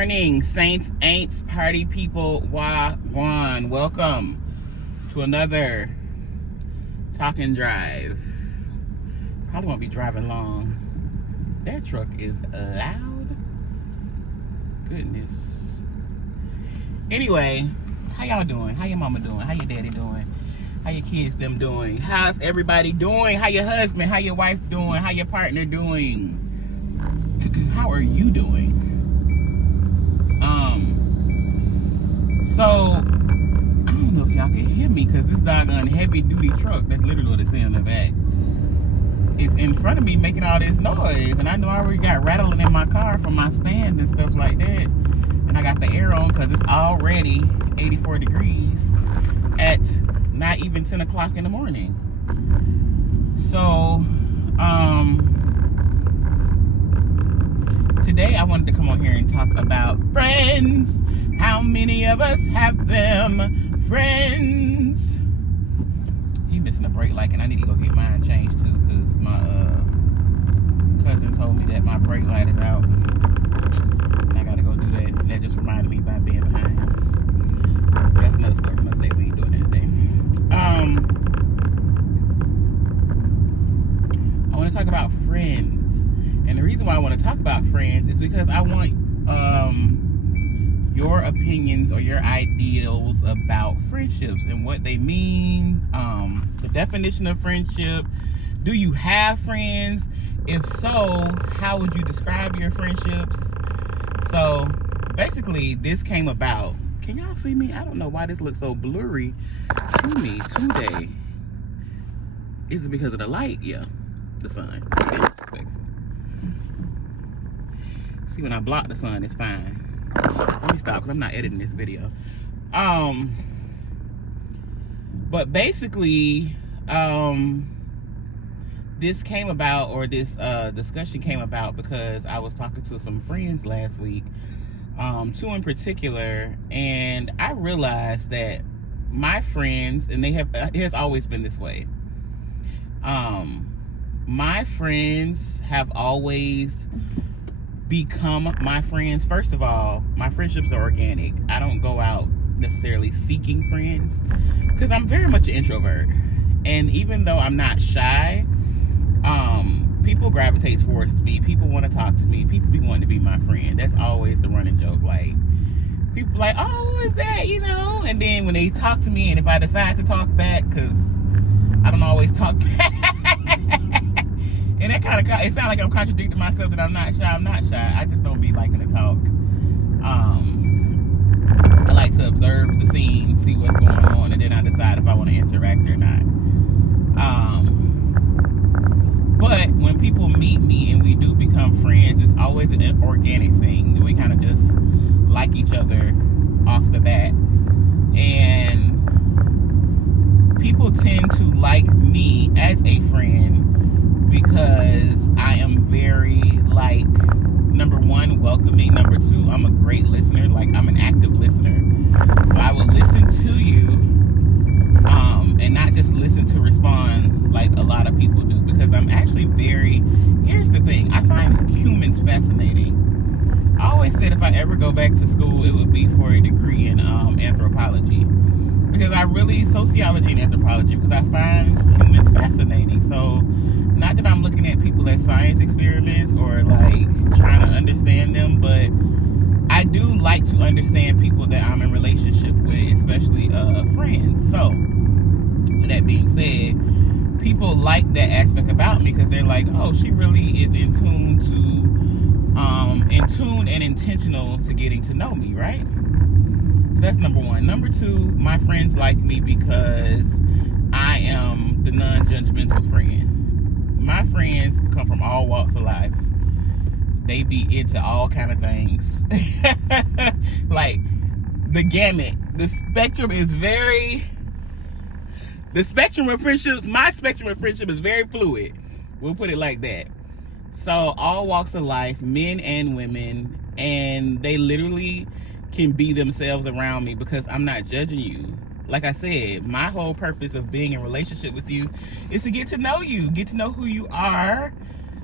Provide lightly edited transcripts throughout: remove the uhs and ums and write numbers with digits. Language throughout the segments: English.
morning, saints, ain'ts, party people, wagwan. Welcome to another talk and drive. Probably won't be driving long. That truck is loud. Goodness. Anyway, how y'all doing? How your mama doing? How your daddy doing? How your kids them doing? How's everybody doing? How your husband? How your wife doing? How your partner doing? How are you doing? So I don't know if y'all can hear me because this doggone heavy duty truck that's literally what it's in the back is in front of me making all this noise, and I know I already got rattling in my car from my stand and stuff like that, and I got the air on because it's already 84 degrees at not even 10 o'clock in the morning. So today I wanted to come on here and talk about friends. How many of us have them? Friends. He missing a brake light, and I need to go get mine changed too, because my cousin told me that my brake light is out. And I gotta go do that. That just reminded me by being behind him. That's another story for another day. We ain't doing that today. I want to talk about friends. And the reason why I want to talk about friends is because I want your opinions or your ideals about friendships and what they mean, the definition of friendship. Do you have friends? If so, how would you describe your friendships? So basically this came about. Can y'all see me? I don't know why this looks so blurry to me today. Is it because of the light? Yeah, the sun. See, when I block the sun, it's fine. Let me stop because I'm not editing this video. But basically, this came about, or this discussion came about because I was talking to some friends last week, two in particular, and I realized that my friends, and it has always been this way. My friends have always become my friends. First of all, my friendships are organic. I don't go out necessarily seeking friends because I'm very much an introvert, and even though I'm not shy, people gravitate towards me. People want to talk to me. People be wanting to be my friend. That's always the running joke. Like, people like, oh, who is that, you know? And then when they talk to me, and if I decide to talk back, because I don't always talk back, and that kind of, it sounds like I'm contradicting myself that I'm not shy. I'm not shy. I just don't be liking to talk. I like to observe the scene, see what's going on, and then I decide if I want to interact or not. But when people meet me and we do become friends, it's always an organic thing. We kind of just like each other off the bat. And people tend to like me as a friend because I am very, like, number one, welcoming. Number two, I'm a great listener. Like, I'm an active listener. So I will listen to you, and not just listen to respond like a lot of people do, because I'm actually here's the thing, I find humans fascinating. I always said if I ever go back to school, it would be for a degree in anthropology, because sociology and anthropology, because I find humans fascinating. So not that I'm looking at people as science experiments or like trying to understand them, but I do like to understand people that I'm in relationship with, especially friends. So with that being said, people like that aspect about me because they're like, oh, she really is in tune and intentional to getting to know me, right? So that's number one. Number two, my friends like me because I am the non-judgmental friend. My friends come from all walks of life. They be into all kind of things. Like, the gamut. The spectrum of friendships, my spectrum of friendship is very fluid. We'll put it like that. So all walks of life, men and women, and they literally can be themselves around me because I'm not judging you. Like I said, my whole purpose of being in a relationship with you is to get to know you, get to know who you are.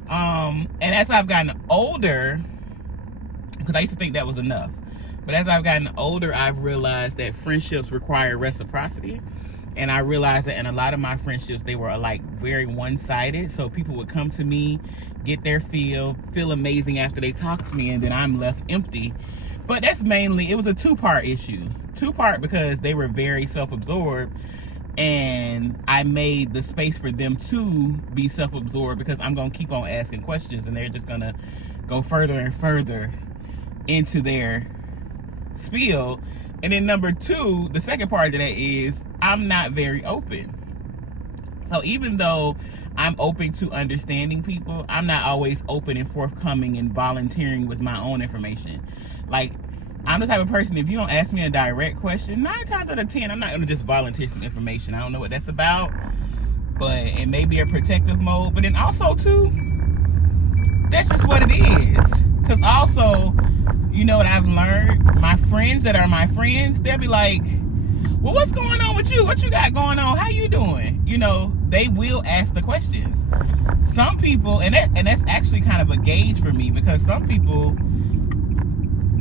And as I've gotten older, because I used to think that was enough. But as I've gotten older, I've realized that friendships require reciprocity. And I realized that in a lot of my friendships, they were like very one-sided. So people would come to me, get their feel amazing after they talk to me, and then I'm left empty. But that's mainly, it was a two-part issue. Two-part because they were very self-absorbed, and I made the space for them to be self-absorbed because I'm going to keep on asking questions, and they're just going to go further and further into their spiel. And then number two, the second part of that is I'm not very open. So even though I'm open to understanding people, I'm not always open and forthcoming and volunteering with my own information. Like, I'm the type of person, if you don't ask me a direct question, 9 times out of 10, I'm not going to just volunteer some information. I don't know what that's about, but it may be a protective mode. But then also, too, that's just what it is. Because also, you know what I've learned? My friends that are my friends, they'll be like, well, what's going on with you? What you got going on? How you doing? You know, they will ask the questions. Some people, and that's actually kind of a gauge for me, because some people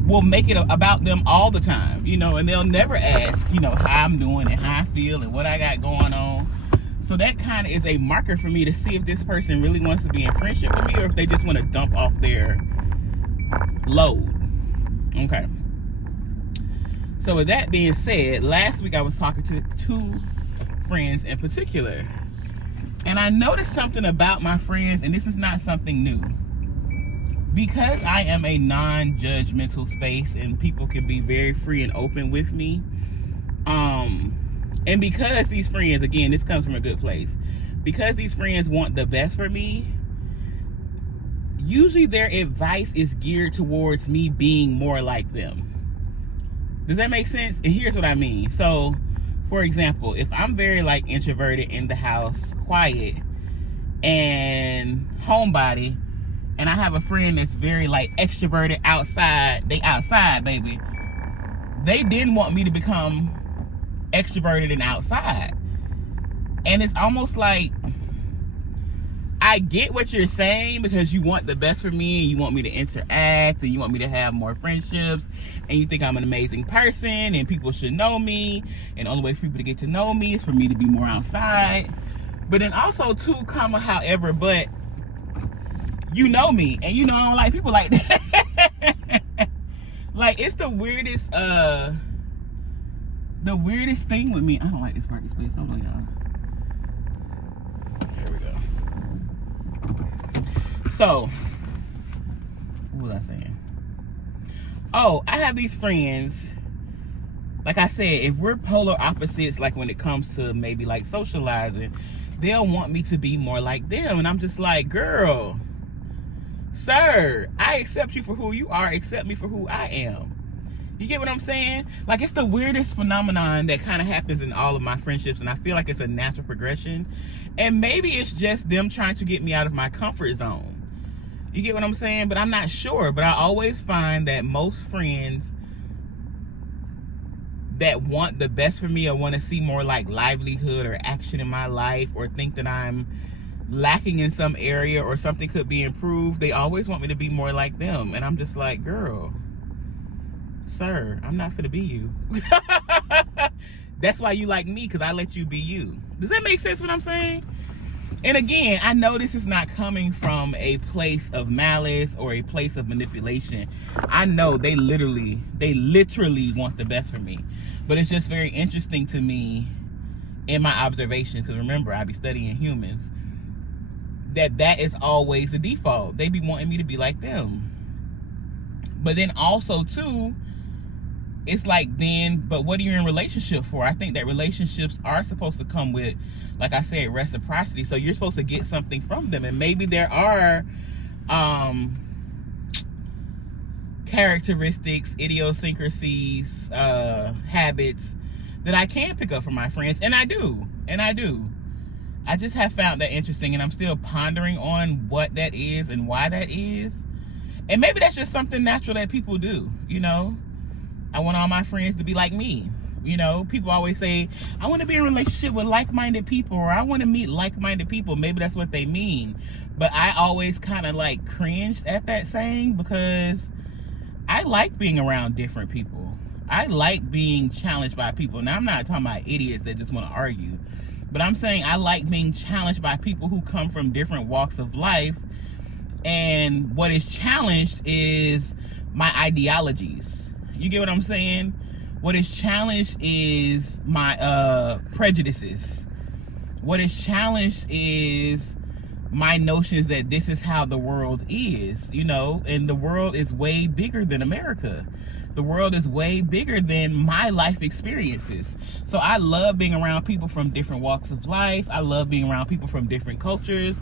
will make it about them all the time, you know, and they'll never ask, you know, how I'm doing and how I feel and what I got going on. So that kind of is a marker for me to see if this person really wants to be in friendship with me or if they just want to dump off their load. Okay. So with that being said, last week I was talking to 2 friends in particular, and I noticed something about my friends, and this is not something new. Because I am a non-judgmental space and people can be very free and open with me, and because these friends, again, this comes from a good place, because these friends want the best for me, usually their advice is geared towards me being more like them. Does that make sense? And here's what I mean. So, for example, if I'm very like introverted in the house, quiet, and homebody, and I have a friend that's very like extroverted outside, they outside, baby, they didn't want me to become extroverted and outside. And it's almost like, I get what you're saying because you want the best for me and you want me to interact and you want me to have more friendships and you think I'm an amazing person and people should know me, and the only way for people to get to know me is for me to be more outside. But then also too, however, but you know me, and you know I don't like people like that. Like, it's the weirdest thing with me. I don't like this parking space. Hold on, y'all. There we go. So, what was I saying? Oh, I have these friends, like I said, if we're polar opposites, like when it comes to maybe like socializing, they'll want me to be more like them. And I'm just like, girl, sir, I accept you for who you are. Accept me for who I am. You get what I'm saying? Like, it's the weirdest phenomenon that kind of happens in all of my friendships, and I feel like it's a natural progression. And maybe it's just them trying to get me out of my comfort zone. You get what I'm saying? But I'm not sure. But I always find that most friends that want the best for me or want to see more like livelihood or action in my life, or think that I'm lacking in some area or something could be improved, they always want me to be more like them. And I'm just like, girl, sir, I'm not finna be you. That's why you like me, because I let you be you. Does that make sense what I'm saying? And again, I know this is not coming from a place of malice or a place of manipulation. I know they literally want the best for me. But it's just very interesting to me in my observations, because remember, I be studying humans, that is always the default. They be wanting me to be like them. But then also too, it's like, then, but what are you in a relationship for? I think that relationships are supposed to come with, like I said, reciprocity. So you're supposed to get something from them. And maybe there are characteristics, idiosyncrasies, habits that I can pick up from my friends. And I do. I just have found that interesting, and I'm still pondering on what that is and why that is. And maybe that's just something natural that people do, you know? I want all my friends to be like me. You know, people always say, I want to be in a relationship with like-minded people, or I want to meet like-minded people. Maybe that's what they mean. But I always kind of like cringed at that saying, because like being around different people. I like being challenged by people. Now, I'm not talking about idiots that just want to argue, but I'm saying I like being challenged by people who come from different walks of life. And what is challenged is my ideologies. You get what I'm saying? What is challenged is my prejudices. What is challenged is my notions that this is how the world is, you know, and the world is way bigger than America. The world is way bigger than my life experiences. So I love being around people from different walks of life. I love being around people from different cultures.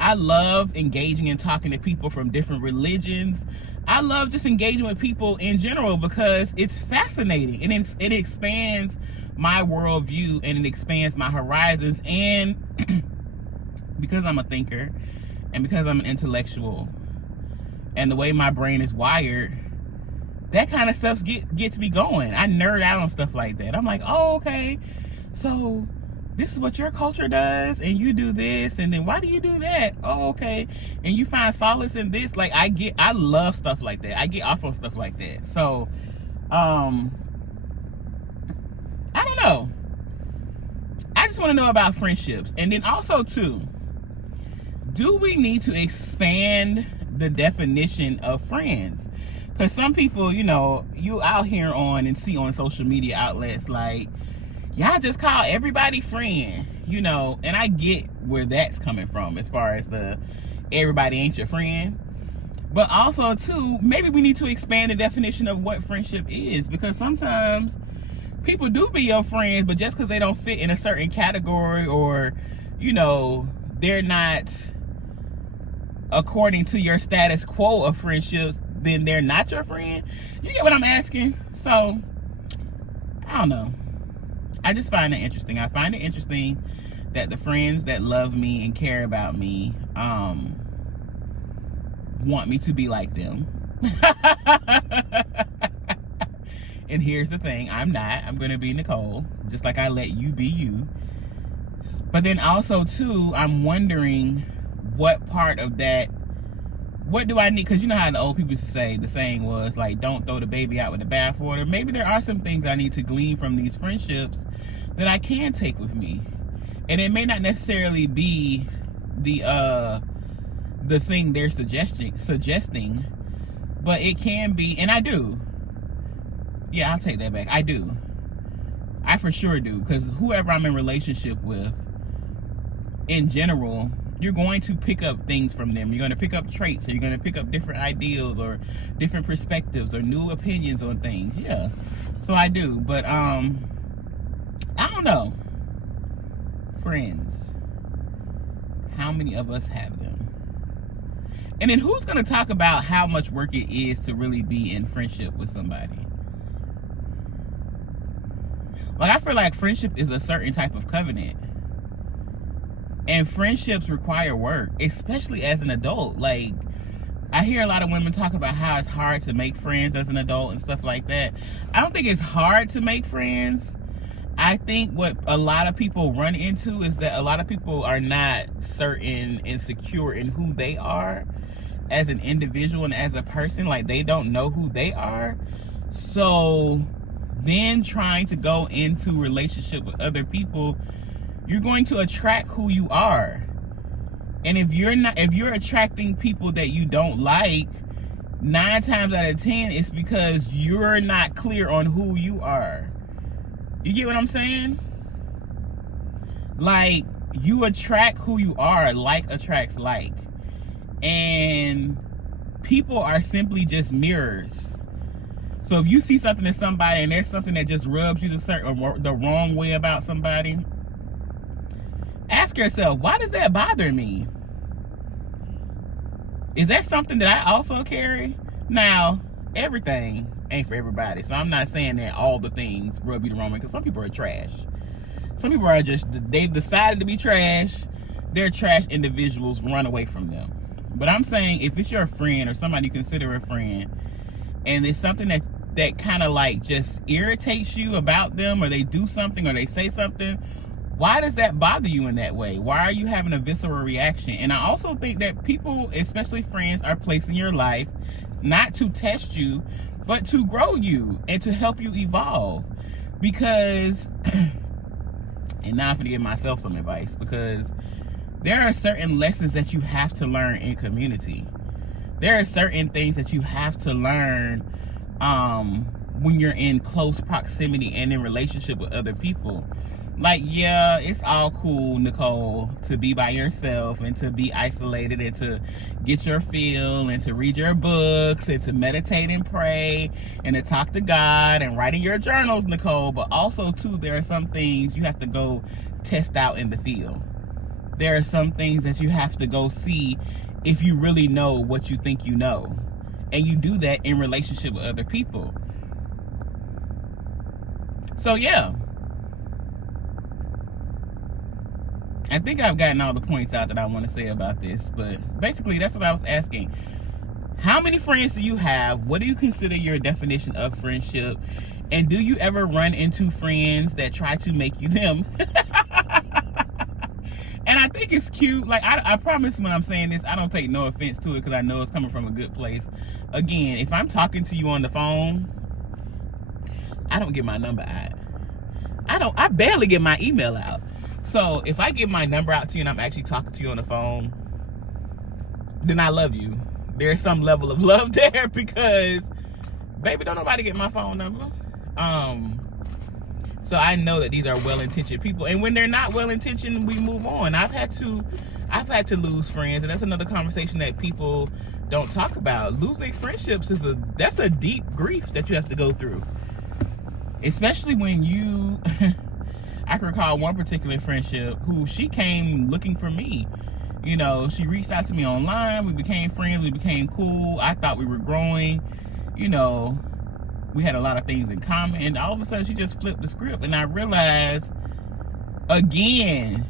I love engaging and talking to people from different religions. I love just engaging with people in general because it's fascinating and it expands my worldview and it expands my horizons. And because I'm a thinker and because I'm an intellectual and the way my brain is wired, that kind of stuff gets me going. I nerd out on stuff like that. I'm like, oh, okay, so this is what your culture does, and you do this, and then why do you do that? Oh, okay, and you find solace in this. Like, I love stuff like that. I get off on stuff like that. So, I don't know. I just want to know about friendships. And then also, too, do we need to expand the definition of friends? Because some people, you know, you out here on and see on social media outlets like, y'all just call everybody friend, you know, and I get where that's coming from as far as the everybody ain't your friend. But also, too, maybe we need to expand the definition of what friendship is, because sometimes people do be your friends, but just because they don't fit in a certain category or, you know, they're not according to your status quo of friendships, then they're not your friend. You get what I'm asking? So, I don't know. I just find it interesting. I find it interesting that the friends that love me and care about me want me to be like them. And here's the thing, I'm not. I'm going to be Nicole, just like I let you be you. But then also, too, I'm wondering what part of that, what do I need? Because you know how the old people used to say, the saying was like, don't throw the baby out with the bathwater. Maybe there are some things I need to glean from these friendships that I can take with me. And it may not necessarily be the thing they're suggesting, but it can be, and I do. Yeah, I'll take that back. I do. I for sure do. Because whoever I'm in relationship with, in general, you're going to pick up things from them. You're going to pick up traits, or you're going to pick up different ideals or different perspectives or new opinions on things. Yeah. So I do. But I don't know. Friends. How many of us have them? And then who's going to talk about how much work it is to really be in friendship with somebody? Like, I feel like friendship is a certain type of covenant. And friendships require work, especially as an adult. Like, I hear a lot of women talk about how it's hard to make friends as an adult and stuff like that. I don't think it's hard to make friends. I think what a lot of people run into is that a lot of people are not certain and secure in who they are as an individual and as a person. Like, they don't know who they are. So then trying to go into relationship with other people, you're going to attract who you are. And if you're attracting people that you don't like, 9 times out of 10, it's because you're not clear on who you are. You get what I'm saying? Like, you attract who you are. Like attracts like. And people are simply just mirrors. So if you see something in somebody and there's something that just rubs you the wrong way about somebody, ask yourself, why does that bother me? Is that something that I also carry? Now, everything ain't for everybody. So I'm not saying that all the things rub you the wrong way, because some people are trash. Some people are just, they've decided to be trash. They're trash individuals, run away from them. But I'm saying, if it's your friend or somebody you consider a friend, and it's something that kind of like just irritates you about them, or they do something or they say something, why does that bother you in that way? Why are you having a visceral reaction? And I also think that people, especially friends, are placed in your life not to test you, but to grow you and to help you evolve. Because, and now I'm going to give myself some advice, because there are certain lessons that you have to learn in community. There are certain things that you have to learn when you're in close proximity and in relationship with other people. Like, yeah, it's all cool, Nicole, to be by yourself and to be isolated and to get your feel and to read your books and to meditate and pray and to talk to God and write in your journals, Nicole. But also, too, there are some things you have to go test out in the field. There are some things that you have to go see if you really know what you think you know. And you do that in relationship with other people. So, yeah. I think I've gotten all the points out that I want to say about this, but basically that's what I was asking. How many friends do you have? What do you consider your definition of friendship? And do you ever run into friends that try to make you them? And I think it's cute. Like, I promise when I'm saying this, I don't take no offense to it because I know it's coming from a good place. Again, if I'm talking to you on the phone, I don't get my number out. I barely get my email out. So if I give my number out to you and I'm actually talking to you on the phone, then I love you. There's some level of love there because, baby, don't nobody get my phone number. So I know that these are well-intentioned people, and when they're not well-intentioned, we move on. I've had to lose friends, and that's another conversation that people don't talk about. Losing friendships that's a deep grief that you have to go through, especially when you. I can recall one particular friendship who she came looking for me. You know, she reached out to me online. We became friends. We became cool. I thought we were growing. You know, we had a lot of things in common. And all of a sudden, she just flipped the script. And I realized, again,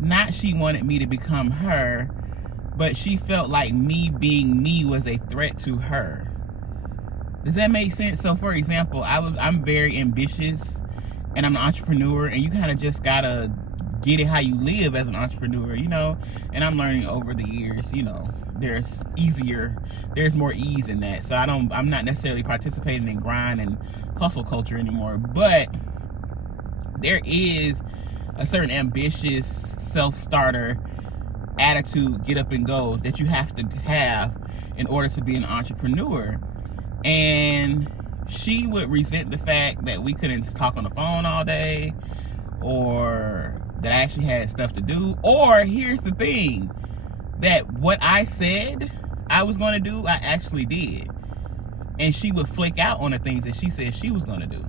not she wanted me to become her, but she felt like me being me was a threat to her. Does that make sense? So, for example, I'm very ambitious, and I'm an entrepreneur, and you kind of just gotta get it how you live as an entrepreneur, you know. And I'm learning over the years, you know, there's more ease in that. So I'm not necessarily participating in grind and hustle culture anymore, but there is a certain ambitious self-starter attitude, get up and go, that you have to have in order to be an entrepreneur. And she would resent the fact that we couldn't talk on the phone all day, or that I actually had stuff to do. Or here's the thing, that what I said I was going to do, I actually did. And she would flake out on the things that she said she was going to do.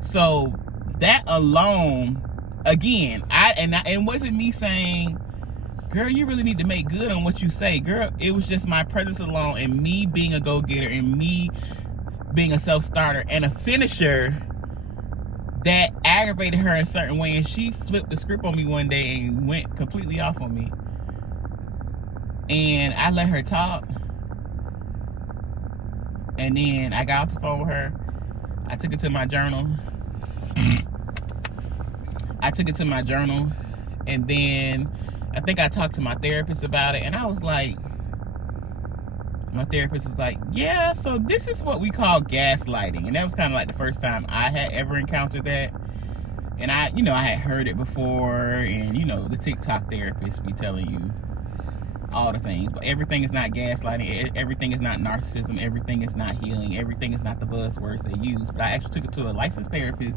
So that alone, again, it wasn't me saying, girl, you really need to make good on what you say. Girl, it was just my presence alone and me being a go-getter and me being a self-starter and a finisher that aggravated her in a certain way. And she flipped the script on me one day and went completely off on me. And I let her talk. And then I got off the phone with her. I took it to my journal. And then I think I talked to my therapist about it, and I was like, my therapist was like, yeah, so this is what we call gaslighting. And that was kind of like the first time I had ever encountered that. And I had heard it before, and, the TikTok therapists be telling you all the things. But everything is not gaslighting. Everything is not narcissism. Everything is not healing. Everything is not the buzzwords they use. But I actually took it to a licensed therapist,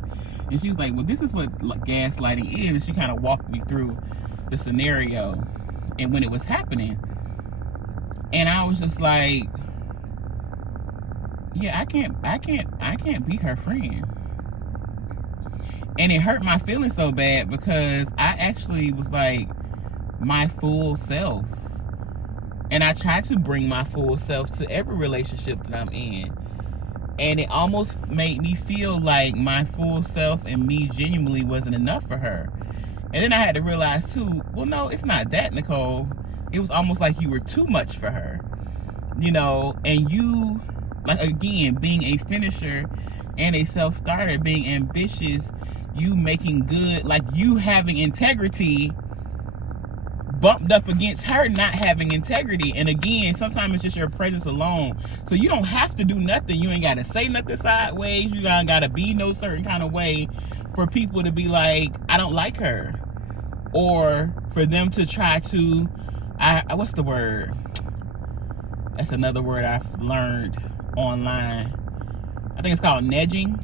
and she was like, well, this is what gaslighting is. And she kind of walked me through the scenario and when it was happening, and I was just like, yeah, I can't be her friend. And it hurt my feelings so bad because I actually was like my full self, and I tried to bring my full self to every relationship that I'm in, and it almost made me feel like my full self and me genuinely wasn't enough for her. And then I had to realize too, well, no, it's not that, Nicole. It was almost like you were too much for her, and you, like, again, being a finisher and a self-starter, being ambitious, you making good, like you having integrity, bumped up against her not having integrity. And again, sometimes it's just your presence alone. So you don't have to do nothing. You ain't got to say nothing sideways. You ain't got to be no certain kind of way for people to be like, I don't like her. Or for them to try to, what's the word? That's another word I've learned online. I think it's called negging,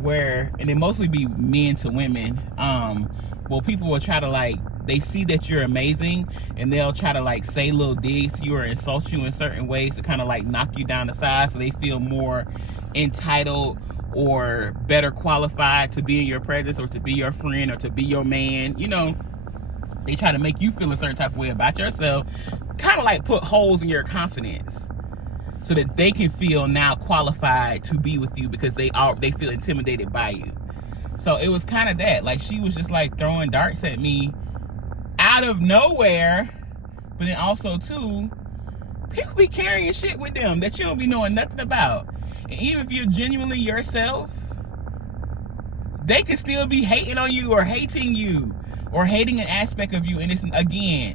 where, and it mostly be men to women. Well, people will try to like, they see that you're amazing and they'll try to like say little digs to you or insult you in certain ways to kind of like knock you down the side so they feel more entitled or better qualified to be in your presence or to be your friend or to be your man. You know, they try to make you feel a certain type of way about yourself, kind of like put holes in your confidence so that they can feel now qualified to be with you because they feel intimidated by you. So it was kind of that. Like, she was just like throwing darts at me out of nowhere. But then also too, people be carrying shit with them that you don't be knowing nothing about. And even if you're genuinely yourself, they can still be hating on you or hating you or hating an aspect of you. And it's, again,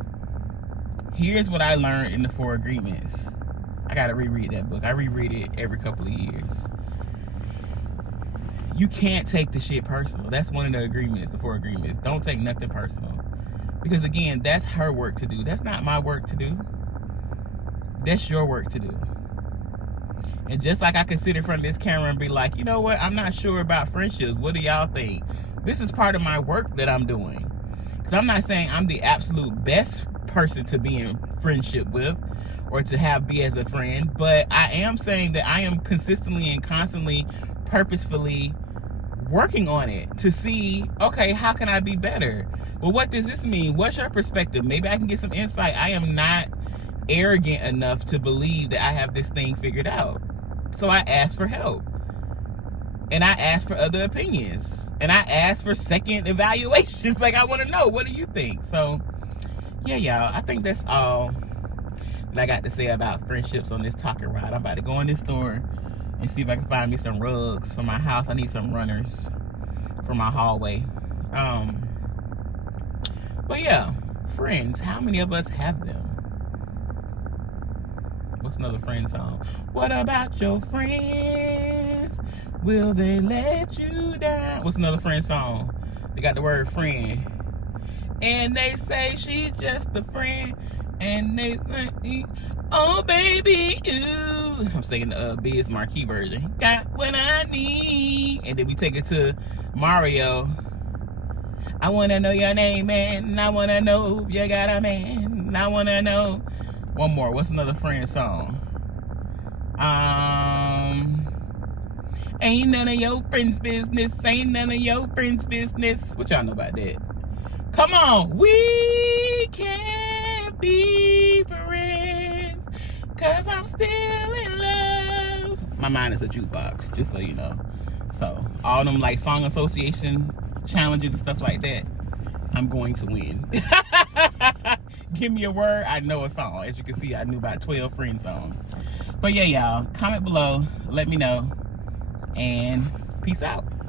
here's what I learned in the 4 Agreements. I gotta reread that book. I reread it every couple of years. You can't take the shit personal. That's one of the agreements, the 4 Agreements. Don't take nothing personal. Because again, that's her work to do. That's not my work to do. That's your work to do. And just like I can sit in front of this camera and be like, you know what? I'm not sure about friendships. What do y'all think? This is part of my work that I'm doing. Because I'm not saying I'm the absolute best person to be in friendship with or to be as a friend, but I am saying that I am consistently and constantly, purposefully working on it to see, okay, how can I be better? Well, what does this mean? What's your perspective? Maybe I can get some insight. I am not arrogant enough to believe that I have this thing figured out. So I ask for help. And I ask for other opinions. And I ask for second evaluations. Like, I want to know, what do you think? So, yeah, y'all, I think that's all that I got to say about friendships on this talking ride. I'm about to go in this store and see if I can find me some rugs for my house. I need some runners for my hallway. But yeah, friends, how many of us have them? What's another friend song? What about your friends? Will they let you down? What's another friend song? They got the word friend. And they say she's just a friend. And they say, oh baby, ooh. I'm singing the Biz Marquee version. Got what I need. And then we take it to Mario. I want to know your name, man. I want to know if you got a man. I want to know. One more. What's another friend song? Ain't none of your friends' business. Ain't none of your friends' business. What y'all know about that? Come on. We can be friends, 'cause I'm still in love. My mind is a jukebox, just so you know. So, all them like song association challenges and stuff like that, I'm going to win. Give me a word, I know a song. As you can see, I knew about 12 friend songs. But yeah, y'all, comment below, let me know, and peace out.